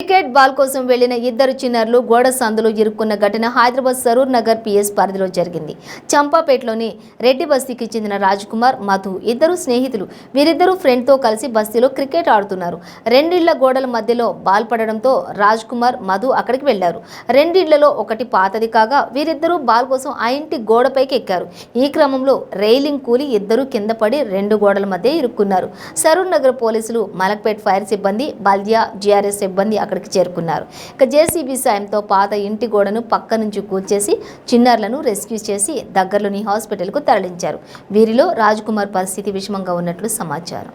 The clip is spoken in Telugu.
క్రికెట్ బాల్ కోసం వెళ్లిన ఇద్దరు చిన్నారులు గోడ సందులో ఇరుక్కున్న ఘటన హైదరాబాద్ సరూర్ నగర్ పిఎస్ పరిధిలో జరిగింది. చంపాపేటలోని రెడ్డి బస్తీకి చెందిన రాజ్కుమార్, మధు ఇద్దరు స్నేహితులు. వీరిద్దరూ ఫ్రెండ్తో కలిసి బస్తీలో క్రికెట్ ఆడుతున్నారు. రెండిళ్ల గోడల మధ్యలో బాల్ పడడంతో రాజ్కుమార్, మధు అక్కడికి వెళ్లారు. రెండిళ్లలో ఒకటి పాతది కాగా వీరిద్దరూ బాల్ కోసం ఆ ఇంటి గోడపైకి ఎక్కారు. ఈ క్రమంలో రైలింగ్ కూలి ఇద్దరు కింద పడి రెండు గోడల మధ్య ఇరుక్కున్నారు. సరూర్ నగర్ పోలీసులు, మలక్పేట్ ఫైర్ సిబ్బంది, బల్దియా జిఆర్ఎస్ సిబ్బంది అక్కడికి చేరుకున్నారు. ఇక జేసీబీ సాయంతో పాత ఇంటి గోడను పక్క నుంచి కూల్చేసి చిన్నారులను రెస్క్యూ చేసి దగ్గరలోని హాస్పిటల్కు తరలించారు. వీరిలో రాజ్కుమార్ పరిస్థితి విషమంగా ఉన్నట్లు సమాచారం.